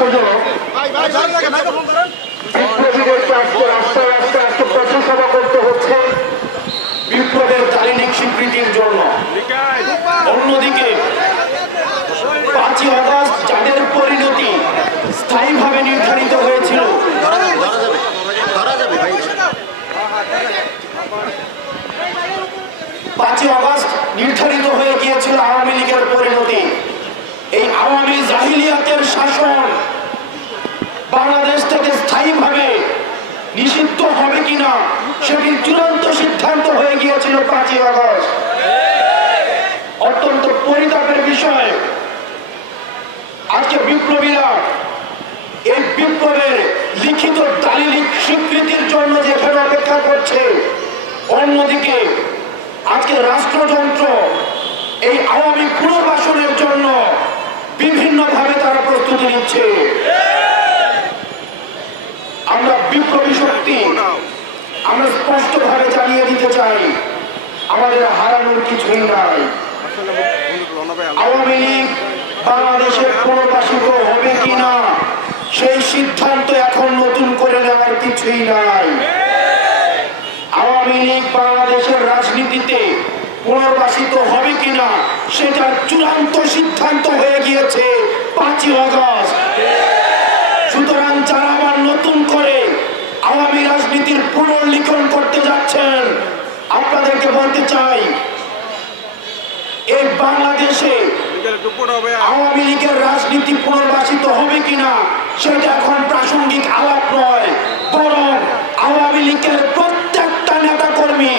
দুঃখজনক বিপ্লবীদেরকে আজকে রাস্তায় রাস্তায় আজকে পথসভা করতে হচ্ছে বিপ্লবের শারীরিক স্বীকৃতির জন্য। অন্যদিকে 5ই আগস্ট যাদের পরিণতি স্থায়ীভাবে নির্ধারিত হয়েছিল, 5ই আগস্ট নির্ধারিত হয়ে গিয়েছিল আওয়ামী লীগের পরিণতি। এই আওয়ামী জাহিলিয়াতের শাসন বাংলাদেশ থেকে স্থায়ীভাবে নিষিদ্ধ হবে কিনা সেটির চূড়ান্ত সিদ্ধান্ত হয়ে গিয়েছিল 5ই আগস্ট। অত্যন্ত পরিতাপের বিষয়, আজকে বিপ্লবীরা এই বিপ্লবের লিখিত দালিলিক স্বীকৃতির জন্য যেখানে অপেক্ষা করছে, অন্যদিকে আজকে রাষ্ট্রযন্ত্র এই আওয়ামী পুনর্বাসনের জন্য বিভিন্নভাবে তারা প্রস্তুতি নিচ্ছে। আমরা বিপ্লবী শক্তি আমরা স্পষ্টভাবে জানিয়ে দিতে চাই, আমাদের হারানোর কিছুই নাই। আওয়ামী লীগ বাংলাদেশের পুনর্বাসিত হবে কিনা সেই সিদ্ধান্ত এখন নতুন করে নেওয়ার কিছুই নাই। আওয়ামী লীগ বাংলাদেশের রাজনীতিতে পুনর্বাসিত হবে কিনা সেটার চূড়ান্ত সিদ্ধান্ত হয়ে গিয়েছে 5ই আগস্ট। সুতরাং যারা আবার নতুন করে আওয়ামী রাজনীতির পুনর্লিখন করতে যাচ্ছেন, আপনাদেরকে বলতে চাই, এই বাংলাদেশে আওয়ামী লীগের রাজনীতি পুনর্বাসিত হবে কিনা সেটা এখন প্রাসঙ্গিক আলাপ নয়, বরং আওয়ামী লীগের প্রত্যেকটা নেতা কর্মী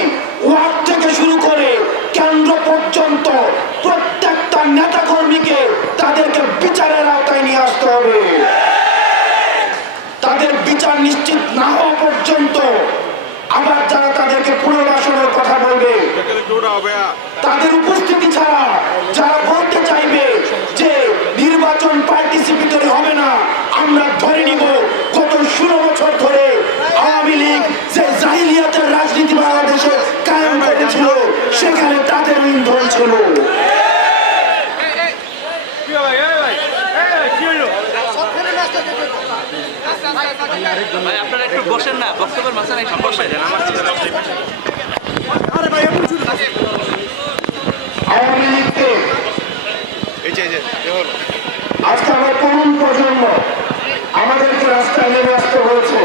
ওয়ার্ড থেকে শুরু করে কেন্দ্র পর্যন্ত প্রত্যেকটা নেতা কর্মীকে তাদেরকে বিচারের আওতায় নিয়ে আসতে হবে। তাদের বিচার নিশ্চিত না হওয়া পর্যন্ত আবার যারা তাদেরকে পুনর্বাসনের কথা বলবে, তাদের উপস্থিতি ছাড়া যারা বলতে চাইবে যে নির্বাচন পার্টিসিপেটরি হবে না, আমরা ধরে নিব গত 16 বছর ধরে আওয়ামী লীগ যে জাহিলিয়াতের রাজনীতি বাংলাদেশে কায়েম করেছিল সেখানে তাদের ইন্ধন ছিল। আপনারা একটু বসেন না, বক্তব্যের মাঝখানে বসেন। আওয়ামী লীগকে আজকে আমার তরুণ প্রজন্ম আমাদেরকে রাস্তায় নেমে আসতে হয়েছে,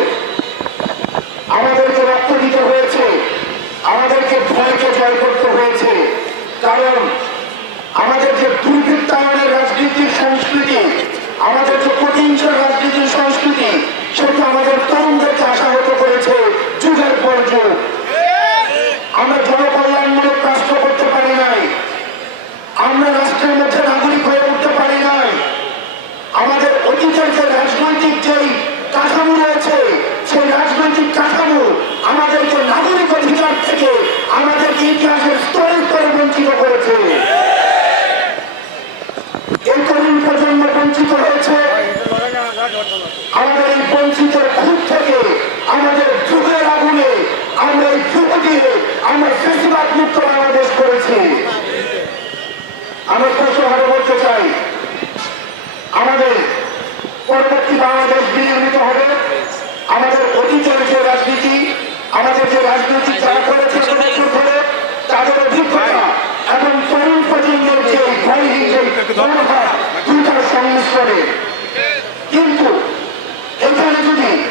আমাদেরকে রক্ত দিতে হয়েছে, আমাদেরকে ভয়কে জয় করতে হয়েছে। কারণ আমাদের যে দুর্বৃত্তায়নের রাজনীতির সংস্কৃতি, আমাদের যে প্রতিহিংস রাজনীতির সংস্কৃতি, সেটা আমাদের তরুণদেরকে আশাহত করেছে যুগের পর যুগ। আমরা জনকল্যাণমূলক রাষ্ট্র করতে পারি নাই, আমরা রাষ্ট্রের মধ্যে নাগরিক হয়ে উঠতে পারি নাই। আমাদের অতীতের যে রাজনৈতিক যেই কাঠামো রয়েছে, সেই রাজনৈতিক কাঠামো আমাদেরকে নাগরিক অধিকার থেকে আমাদেরকে ইতিহাসের স্তরে স্তরে বঞ্চিত করেছে। এই তরুণ প্রজন্ম বঞ্চিত হয়েছে। আমাদের এই বঞ্চিতের খুব থেকে আমাদের যুগের আগুনে আমরা এই যুগ দিয়ে আমরা ফ্যাসিবাদ মুক্ত বাংলাদেশ করেছি। আমরা স্পষ্টভাবে বলতে চাই, আমাদের পরবর্তী বাংলাদেশ বিনির্মিত হবে আমাদের অতীতের যে রাজনীতি, আমাদের যে রাজনীতি যারা করেছে ধরে তাদের অভিজ্ঞতা এবং তরুণ প্রজন্মের যে মনোভাব দুটার সংমিশ্রণে